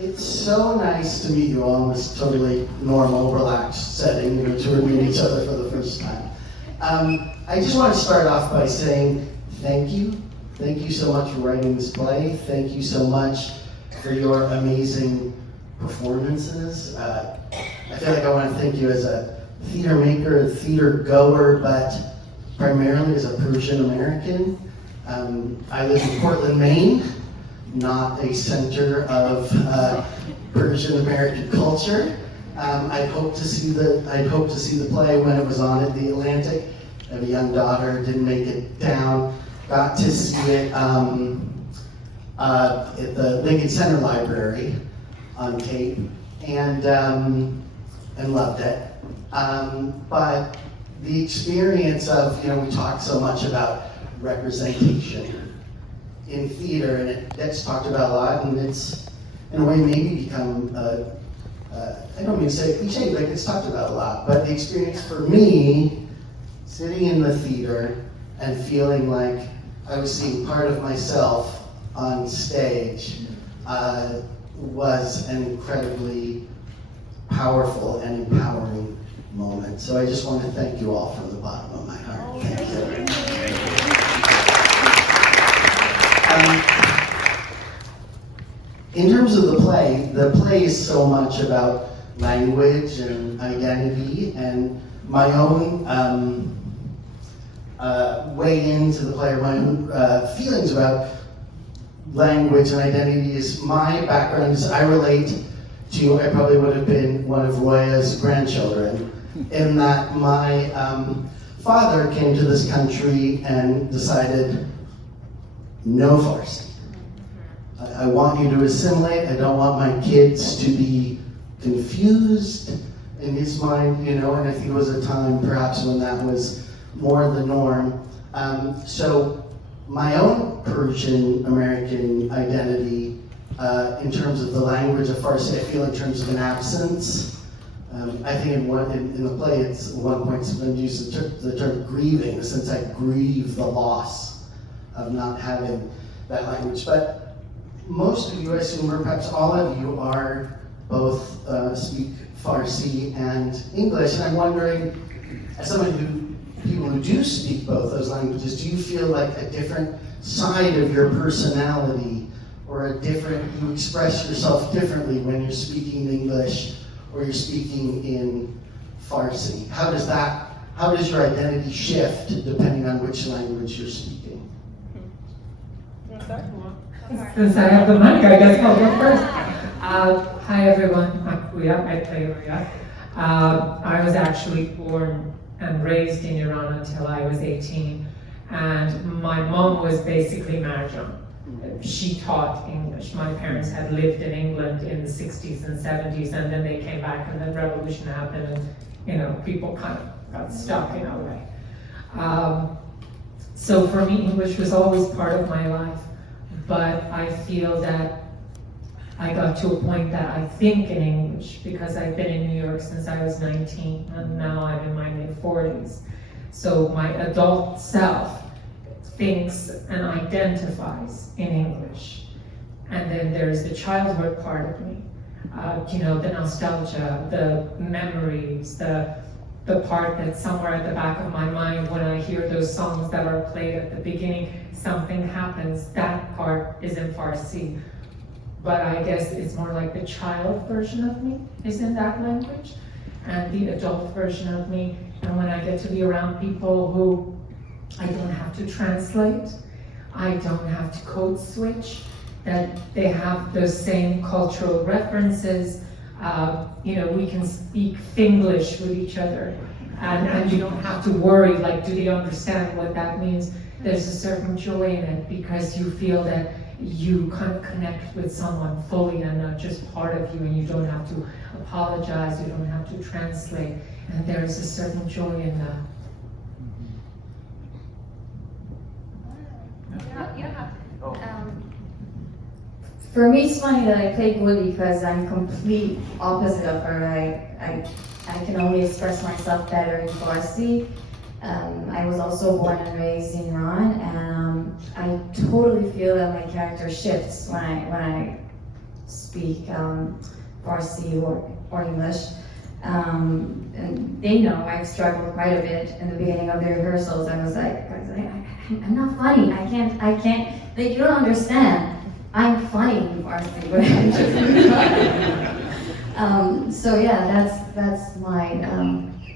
It's so nice to meet you all in this totally normal, relaxed setting, to meet each other for the first time. I just want to start off by saying thank you. Thank you so much for writing this play. Thank you so much for your amazing performances. I feel like I want to thank you as a theater maker, a theater goer, but primarily as a Persian American. I live in Portland, Maine, not a center of Persian American culture. I'd hoped to see the play when it was on at the Atlantic. I have a young daughter, didn't make it down. Got to see it at the Lincoln Center Library on tape, and loved it. But the experience of, we talk so much about representation in theater, and it gets talked about a lot, and it's in a way maybe become, I don't mean to say cliche, but it gets talked about a lot. But the experience for me, sitting in the theater and feeling like I was seeing part of myself on stage, was an incredibly powerful and empowering moment. So I just want to thank you all from the bottom of my heart. Thank you. In terms of the play is so much about language and identity, and my own way into the play, or my own feelings about language and identity is my background is I relate to, I probably would have been one of Roya's grandchildren, in that my father came to this country and decided, no Farsi. I want you to assimilate. I don't want my kids to be confused in his mind, and I think it was a time perhaps when that was more the norm. So my own Persian American identity, in terms of the language of Farsi, I feel in terms of an absence. I think in the play, it's at one point someone used the term grieving, the sense I grieve the loss of not having that language. But most of you, I assume, or perhaps all of you, are both speak Farsi and English, and I'm wondering, as people who do speak both those languages, do you feel like a different side of your personality, or you express yourself differently when you're speaking English or you're speaking in Farsi? How does your identity shift depending on which language you're speaking? Since I have the mic, I guess I'll go first. Hi everyone, I'm Pooya, I play Brouillard. I was actually born and raised in Iran until I was 18, and my mom was basically Marjan. She taught English. My parents had lived in England in the 60s and 70s, and then they came back, and then revolution happened, and people kind of got stuck in a way. So for me, English was always part of my life, but I feel that I got to a point that I think in English because I've been in New York since I was 19, and now I'm in my mid-40s. So my adult self thinks and identifies in English. And then there's the childhood part of me, the nostalgia, the memories, the part that's somewhere at the back of my mind when I hear those songs that are played at the beginning, something happens, that part is in Farsi. But I guess it's more like the child version of me is in that language, and the adult version of me. And when I get to be around people who I don't have to translate, I don't have to code switch, that they have those same cultural references, we can speak Finglish with each other, and you don't have to worry, like, do they understand what that means? There's a certain joy in it because you feel that you kind of connect with someone fully and not just part of you, and you don't have to apologize, you don't have to translate, and there's a certain joy in that. You don't have to. For me, it's funny that I play Gulli because I'm complete opposite of her. I can only express myself better in Farsi. I was also born and raised in Iran, and I totally feel that my character shifts when I speak Farsi or English. And they know I've struggled quite a bit in the beginning of the rehearsals. I was like, I'm not funny. I can't, like, you don't understand. I'm funny in Farsi, but I'm just so yeah, that's my,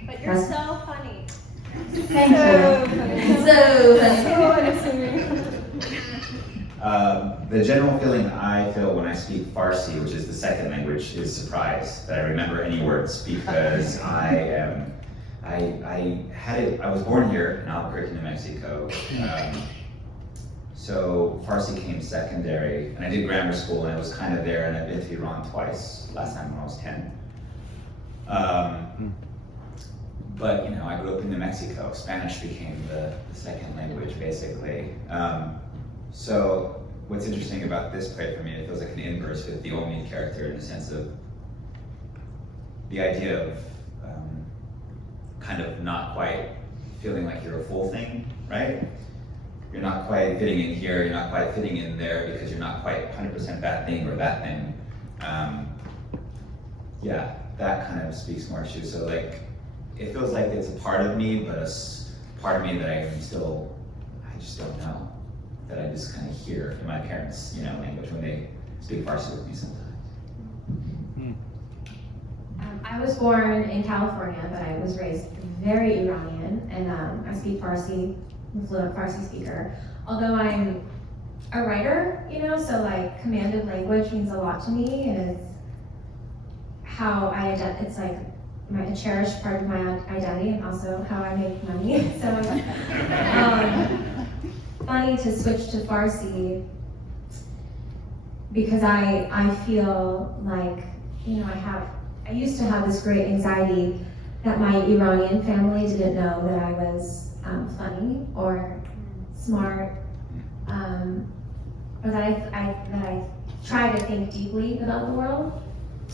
But you're so funny. thank you. So unassuming. The general feeling I feel when I speak Farsi, which is the second language, is surprise that I remember any words, because I was born here in Albuquerque, New Mexico. So Farsi came secondary, and I did grammar school, and I was kind of there, and I've been to Iran twice, last time when I was 10. But you know, I grew up in New Mexico. Spanish became the second language, basically. So what's interesting about this play for me, it feels like an inverse with the only character in the sense of the idea of kind of not quite feeling like you're a full thing, right? You're not quite fitting in here, you're not quite fitting in there because you're not quite 100% that thing or that thing. Yeah, that kind of speaks more to. So like, it feels like it's a part of me, but a part of me that I just don't know. That I just kind of hear in my parents' language when they speak Farsi with me sometimes. I was born in California, but I was raised very Iranian, and I speak Farsi, I'm a fluent Farsi speaker. Although I'm a writer, so like commanded language means a lot to me, and it's how it's like a cherished part of my identity, and also how I make money. So funny to switch to Farsi because I feel like, I used to have this great anxiety that my Iranian family didn't know that I was funny or smart, or that I try to think deeply about the world.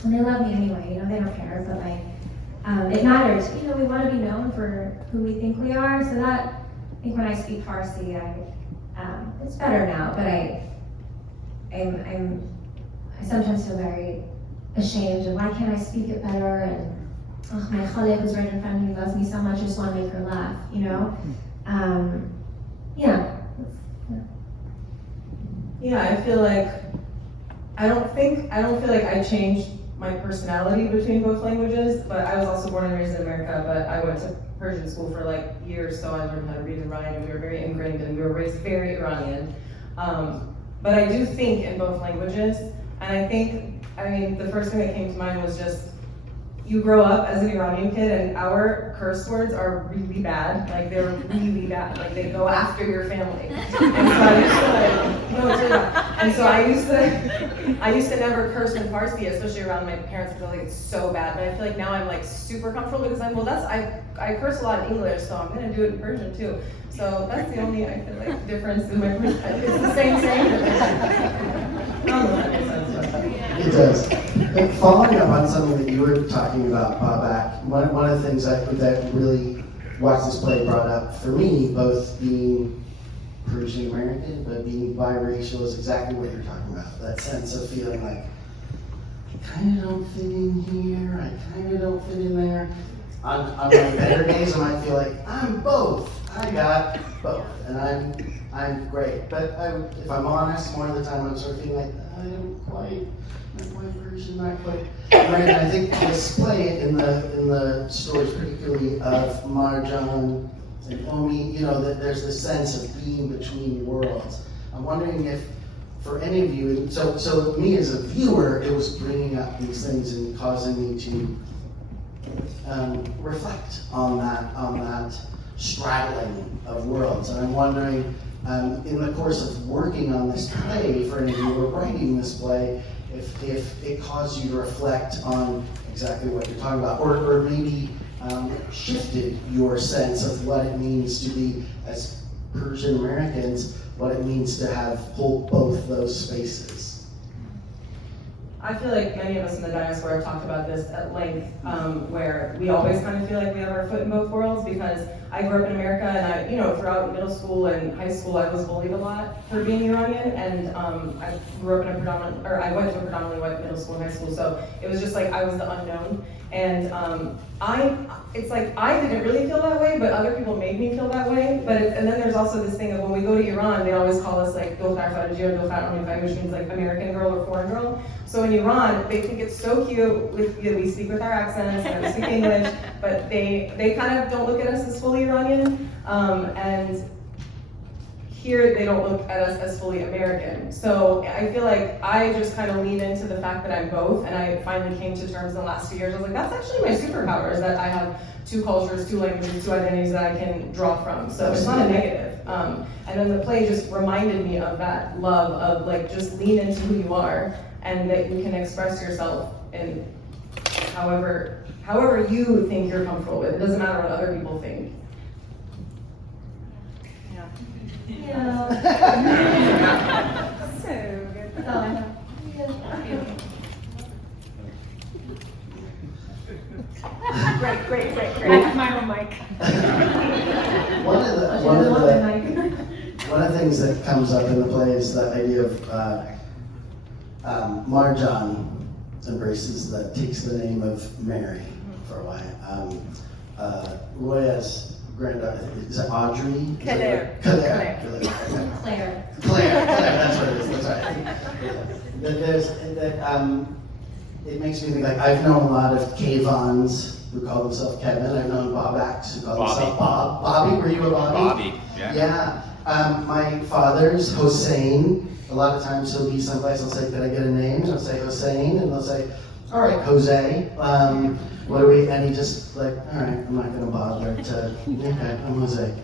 And they love me anyway, they don't care, but like, it matters. We want to be known for who we think we are, so that, I think when I speak Farsi, it's better now, but I sometimes feel very ashamed of why can't I speak it better, and my Khalid who's right in front of me loves me so much, I just want to make her laugh, Yeah, I feel like, I don't feel like I changed my personality between both languages, but I was also born and raised in America, but I went to Persian school for like years, so I learned how to read and write, and we were very ingrained, and we were raised very Iranian. But I do think in both languages, and I think, the first thing that came to mind was just, you grow up as an Iranian kid, and our curse words are really bad, like they're really bad, like they go after your family. And so I used to no, it's really bad. And so I used to never curse in Farsi, especially around my parents, because I feel like it's so bad. But I feel like now I'm like super comfortable because I curse a lot in English, so I'm gonna do it in Persian too. So that's the only, I feel like, difference in my personality. It's the same It does. And following up on something that you were talking about, Babak, one of the things that really watched this play brought up for me, both being Persian American, but being biracial, is exactly what you're talking about. That sense of feeling like, I kind of don't fit in here, I kind of don't fit in there. On my better days, I might feel like, I'm both. I got both, and I'm great. But if I'm honest, more of the time I'm sort of feeling like, not quite Persian, not quite. Right, and I think this play in the stories, particularly of Marjan and Omi, that there's this sense of being between worlds. I'm wondering if, for any of you, so me as a viewer, it was bringing up these things and causing me to reflect on that straddling of worlds. And I'm wondering, in the course of working on this play, for any of you who are writing this play, if it caused you to reflect on exactly what you're talking about, or maybe shifted your sense of what it means to be, as Persian Americans, what it means to hold both those spaces. I feel like many of us in the diaspora have talked about this at length, where we always kind of feel like we have our foot in both worlds, because I grew up in America, and throughout middle school and high school, I was bullied a lot for being Iranian, and I grew up in I went to a predominantly white middle school and high school, so it was just like I was the unknown, and it's like I didn't really feel that way, but other people made me feel that way. And then there's also this thing of when we go to Iran, they always call us like Dokhtar Kharaji or Dokhtar Amrikai, which means like American girl or foreign girl. So in Iran, they think it's so cute we speak with our accents and we speak English, but they kind of don't look at us as fully Iranian. And here they don't look at us as fully American. So I feel like I just kind of lean into the fact that I'm both, and I finally came to terms in the last few years. I was like, that's actually my superpower, is that I have two cultures, two languages, two identities that I can draw from. So it's not a negative. And then the play just reminded me of that love of like, just lean into who you are, and that you can express yourself in however you think you're comfortable with. It doesn't matter what other people think. Yeah. So good. That's all I have. Great. My own mic. One of the things that comes up in the play is the idea of Marjan takes the name of Mary for a while. Roya's granddaughter, is it Audrey? Claire. Claire. Claire, that's what it is, that's right. It makes me think, like, I've known a lot of Kavons who call themselves Kevin. I've known Babaks who call themselves Bob. Bobby, were you a Bobby? Bobby, yeah. Yeah. My father's Hossein. A lot of times he'll be someplace, I'll say, can I get a name? And I'll say Hossein, and they'll say, all right, Jose. And he just like, all right, I'm not gonna bother to, okay, I'm Jose.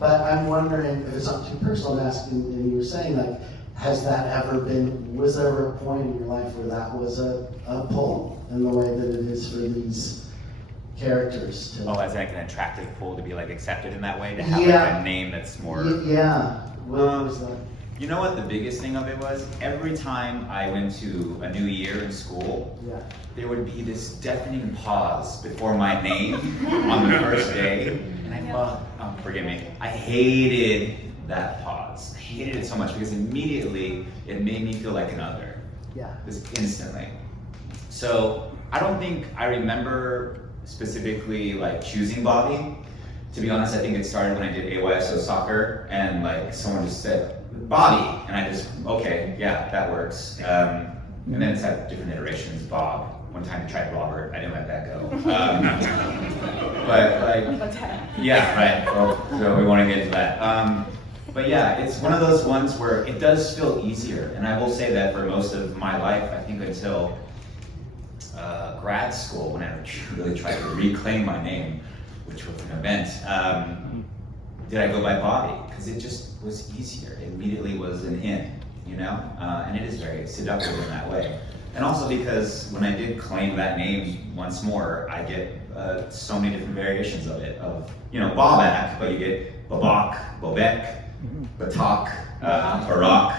But I'm wondering if it's not too personal to ask, and you were saying, like, was there ever a point in your life where that was a pull in the way that it is for these characters to... Oh, as like an attractive pull to be like accepted in that way, to have Yeah. like a name that's more... Yeah, what was that? You know what the biggest thing of it was? Every time I went to a new year in school, Yeah. there would be this deafening pause before my name on the first day. And forgive me, I hated that pause. I hated it so much because immediately it made me feel like another. Yeah. Just instantly. So I don't think I remember specifically like choosing Bobby. To be honest, I think it started when I did AYSO soccer and like someone just said, Bobby, and I just, okay, yeah, that works. And then it's had different iterations, Bob. One time I tried Robert, I didn't let that go. But like, yeah, right, well, so we want to get into that. But yeah, it's one of those ones where it does feel easier. And I will say that for most of my life, I think until grad school, when I really tried to reclaim my name, which was an event, did I go by Bobby? Because it just was easier. It immediately was an in, you know? And it is very seductive in that way. And also because when I did claim that name once more, I get so many different variations of it, of, you know, Babak, but you get Babak, Bobek, Batak, Barak,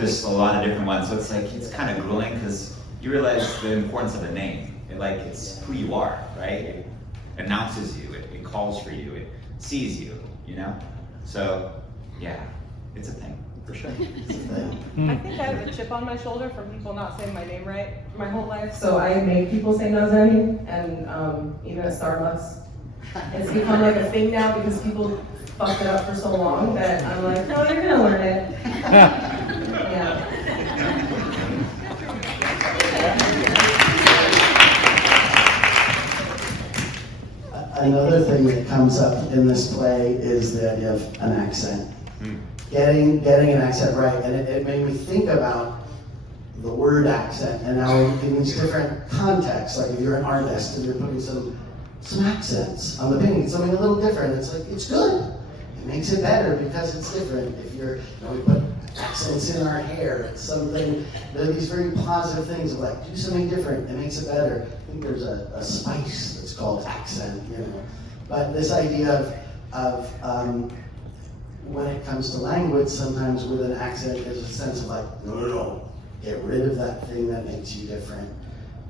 just a lot of different ones. So it's like, it's kind of grueling because you realize the importance of the name. It's who you are, right? It announces you, it calls for you, it sees you, you know? So, yeah, it's a thing, for sure. It's a thing. I think I have a chip on my shoulder from people not saying my name right my whole life. So I make people say Nazanin, and even at Starbucks. It's become like a thing now because people fucked it up for so long that I'm like, no, you're gonna learn it. Yeah. Another thing that comes up in this play is the idea of an accent. Getting an accent right, and it made me think about the word accent, and now in these different contexts, like if you're an artist and you're putting some accents on the painting, something a little different, it's like, it's good. It makes it better because it's different. If you're, we put accents in our hair, it's something, there are these very positive things of like, do something different, it makes it better. I think there's a spice that's called accent, you know. But this idea of when it comes to language, sometimes with an accent, there's a sense of like, no, get rid of that thing that makes you different.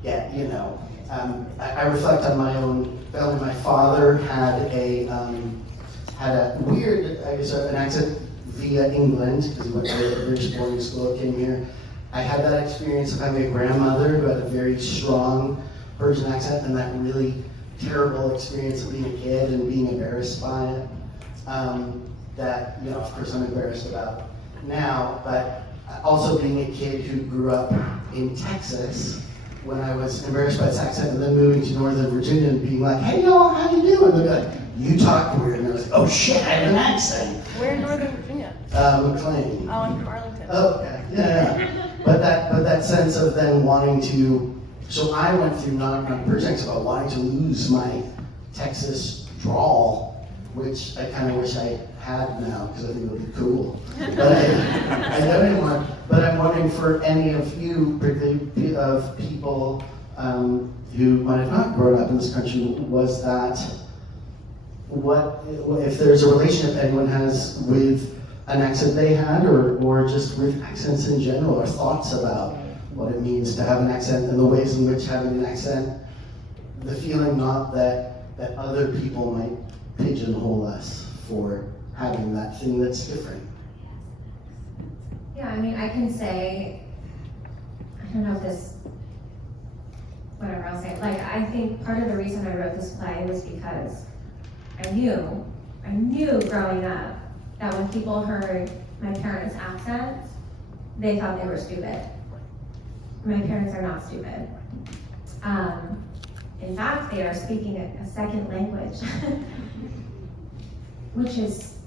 Yeah, you know, I reflect on my own family. My father had a weird, I guess, an accent via England, because he went to the British boarding school, came here. I had that experience of having a grandmother who had a very strong Persian accent, and that really terrible experience of being a kid and being embarrassed by it. That, you know, of course I'm embarrassed about now, but also being a kid who grew up in Texas, when I was embarrassed by this accent, and then moving to Northern Virginia and being like, hey y'all, how you doing? And they're like, you talk weird. And I was like, oh shit, I have an accent. Where in Northern Virginia? McLean. Oh, I'm from Arlington. Oh, okay, yeah. But that sense of then wanting to, so I went through not Persian accent, but wanting to lose my Texas drawl, which I kind of wish I had now, because I think it would be cool. But I don't anymore. But I'm wondering for any of you, particularly of people who might have not grown up in this country, was that, what, if there's a relationship anyone has with an accent they had, or just with accents in general, or thoughts about what it means to have an accent and the ways in which having an accent, the feeling not that other people might pigeonhole us for having that thing that's different. Yeah, I mean, I can say, I don't know if this, whatever I'll say, like, I think part of the reason I wrote this play was because I knew growing up that when people heard my parents' accents, they thought they were stupid. My parents are not stupid. In fact, they are speaking a second language, which is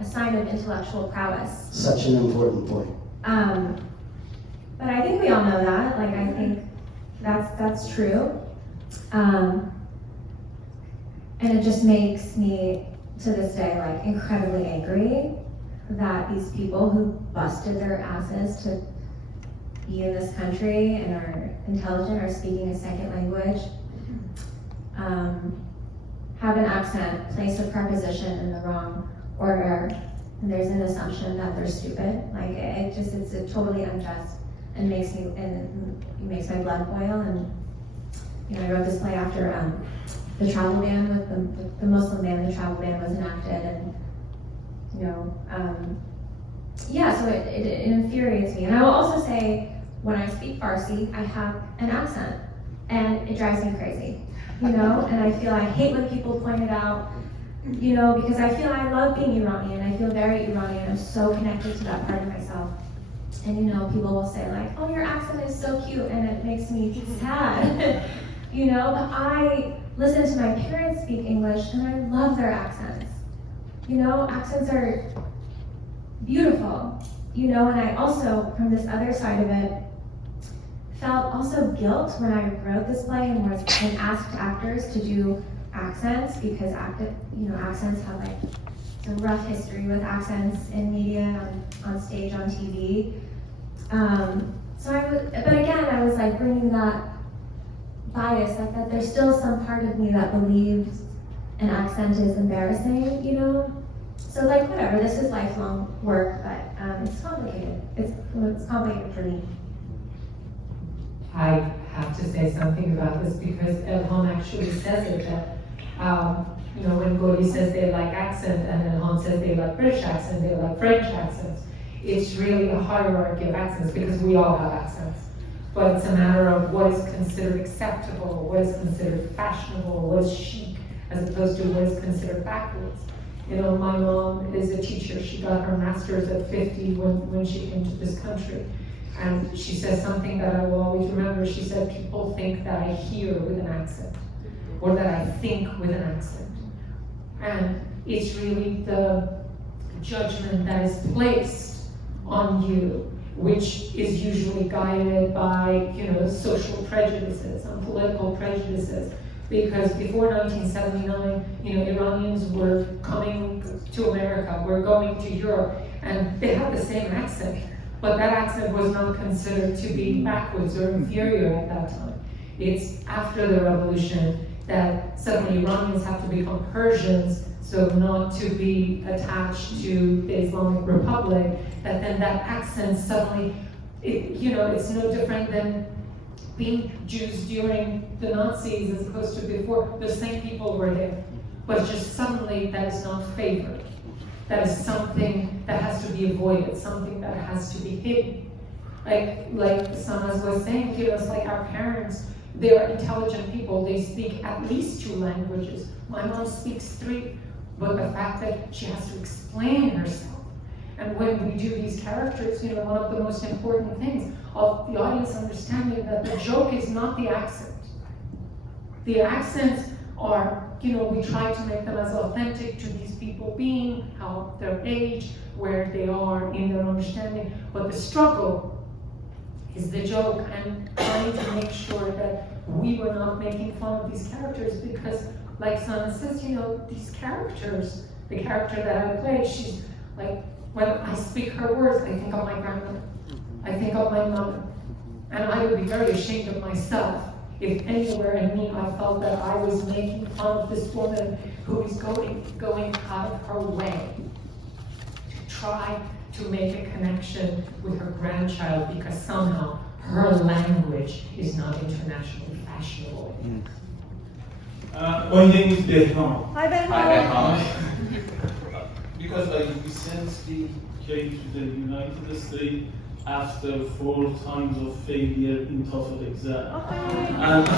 a sign of intellectual prowess. Such an important point. But I think we all know that. Like, I think that's true. And it just makes me, to this day, like, incredibly angry that these people who busted their asses to be in this country and are intelligent, are speaking a second language, have an accent, place a preposition in the wrong order, and there's an assumption that they're stupid. Like, it's a totally unjust, and makes my blood boil. And you know, I wrote this play after the travel ban with the Muslim ban. The travel ban was enacted, and you know, yeah. So it infuriates me. And I will also say, when I speak Farsi, I have an accent, and it drives me crazy. You know, and I hate when people point it out. You know, because I feel I love being Iranian. I feel very Iranian. I'm so connected to that part of myself. And you know, people will say like, "Oh, your accent is so cute," and it makes me sad. You know, but I listen to my parents speak English, and I love their accents. You know, accents are beautiful. You know, and I also, from this other side of it, felt also guilt when I wrote this play and asked actors to do accents, because accents have like a rough history with accents in media, on stage, on TV. But again, I was like bringing that bias, that there's still some part of me that believes an accent is embarrassing, you know? So like, whatever, this is lifelong work, but it's complicated. It's complicated for me. I have to say something about this because Elham actually says it, that you know, when Goli says they like accent and Elham says they like British accent, they like French accents, it's really a hierarchy of accents because we all have accents. But it's a matter of what is considered acceptable, what is considered fashionable, what is chic, as opposed to what is considered backwards. You know, my mom is a teacher. She got her master's at 50 when she came to this country. And she says something that I will always remember. She said, people think that I hear with an accent, or that I think with an accent. And it's really the judgment that is placed on you, which is usually guided by, you know, social prejudices and political prejudices. Because before 1979, you know, Iranians were coming to America, were going to Europe, and they had the same accent. But that accent was not considered to be backwards or inferior at that time. It's after the revolution that suddenly Iranians have to become Persians, so not to be attached to the Islamic Republic, that then that accent suddenly, it's no different than being Jews during the Nazis as opposed to before, the same people were there. But just suddenly that is not favored. That is something that has to be avoided, something that has to be hidden. Like Sanaz was saying, it's like our parents, they are intelligent people, they speak at least 2 languages. My mom speaks 3, but the fact that she has to explain herself. And when we do these characters, one of the most important things of the audience understanding that the joke is not the accent. The accents are, we try to make them as authentic to these people being, how their age, where they are in their understanding. But the struggle is the joke, and trying to make sure that we were not making fun of these characters, because like Sanaz says, these characters, the character that I play, she's like, when I speak her words, I think of my grandmother, I think of my mother, and I would be very ashamed of myself if anywhere in me I felt that I was making fun of this woman who is going out of her way to try to make a connection with her grandchild because somehow her language is not internationally fashionable. My name is Behram. Hi, Ben. Hi, Because I recently came to the United States after 4 times of failure in TOEFL exam. And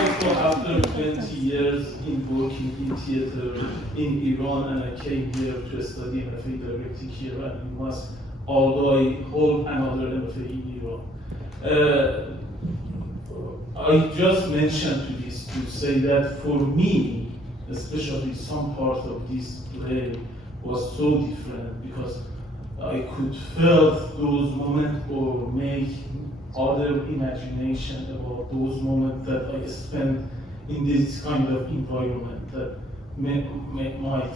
also after 20 years in working in theater in Iran, and I came here to study MFA directly here, and although I hold another MFA in Iran. I just mentioned to say that for me, especially some part of this play was so different because I could feel those moments or make other imagination about those moments that I spent in this kind of environment that might,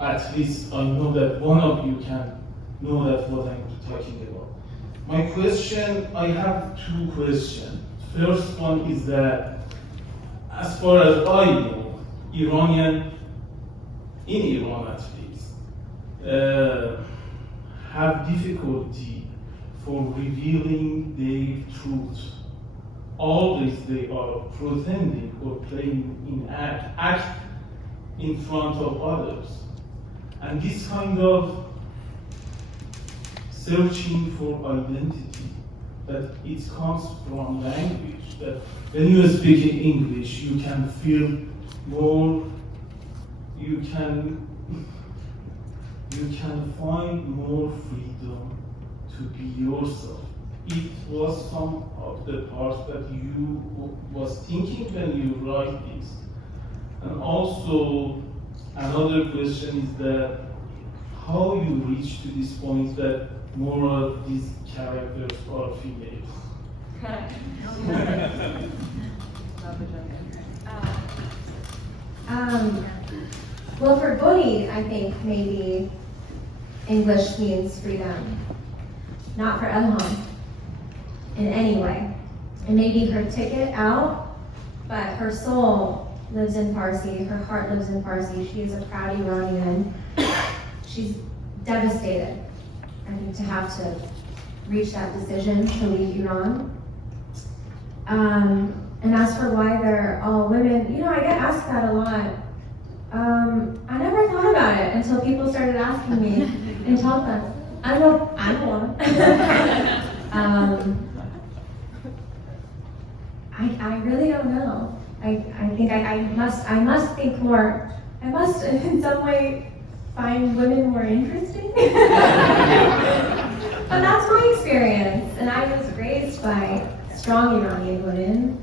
at least I know that one of you can know that what I'm talking about. My question, I have 2 questions. First one is that, as far as I know, Iranian, in Iran at least, have difficulty for revealing their truth. Always they are pretending or playing in act in front of others. And this kind of searching for identity, that it comes from language, that when you speak in English, you can feel more, you can find more freedom to be yourself. It was some of the parts that you was thinking when you write this. And also, another question is that how you reach to this point that more of these characters are female. Well, for Bonnie, I think maybe English means freedom, not for Elham in any way. It may be her ticket out, but her soul lives in Farsi, her heart lives in Farsi. She is a proud Iranian. She's devastated, I think, to have to reach that decision to leave Iran. And as for why they're all women, I get asked that a lot. I never thought about it until people started asking me and told them, I'm one. I really don't know. I think I must think more. I must in some way find women more interesting. But that's my experience. And I was raised by strong Iranian women.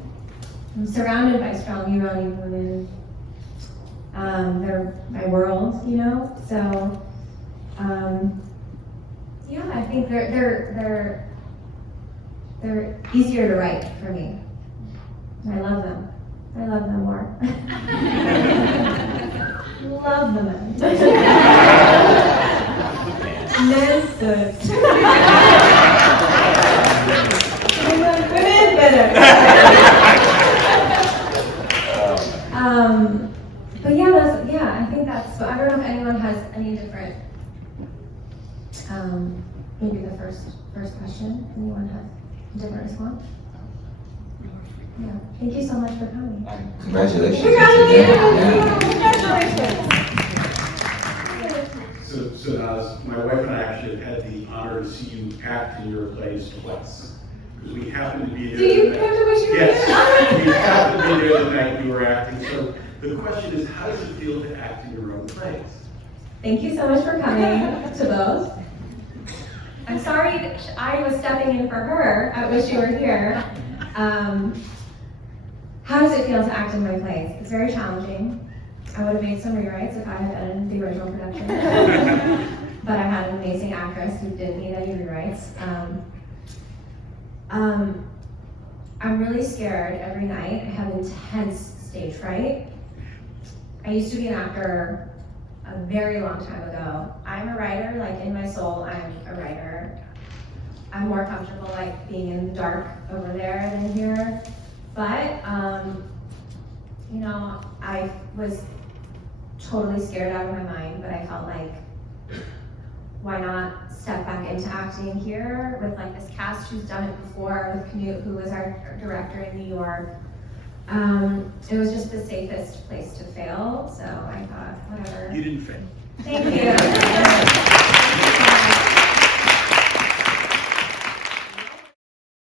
I'm surrounded by strong Iranian women. They're my world, So, yeah, I think they're easier to write for me. I love them. I love them more. Love the men. Men's good. Women better. But yeah, I think that's. I don't know if anyone has any different Maybe the first question. Anyone have a different response? Yeah. Thank you so much for coming. Congratulations. So Sanaz, my wife and I actually have had the honor to see you act in your plays twice. Because we happened to be there. Do you come to wish you were Yes, here? we happened to be there the night you were acting. So the question is, how does it feel to act in your own plays? Thank you so much for coming to both. I'm sorry I was stepping in for her. I wish you were here. How does it feel to act in my plays? It's very challenging. I would have made some rewrites if I had done the original production. But I had an amazing actress who didn't need any rewrites. I'm really scared every night. I have intense stage fright. I used to be an actor a very long time ago. I'm a writer, like in my soul, I'm a writer. I'm more comfortable like being in the dark over there than here. But, you know, I was totally scared out of my mind, but I felt like, why not step back into acting here with like this cast who's done it before, with KNUD, who was our director in New York. It was just the safest place to fail, so I thought, whatever. You didn't fail. Thank you.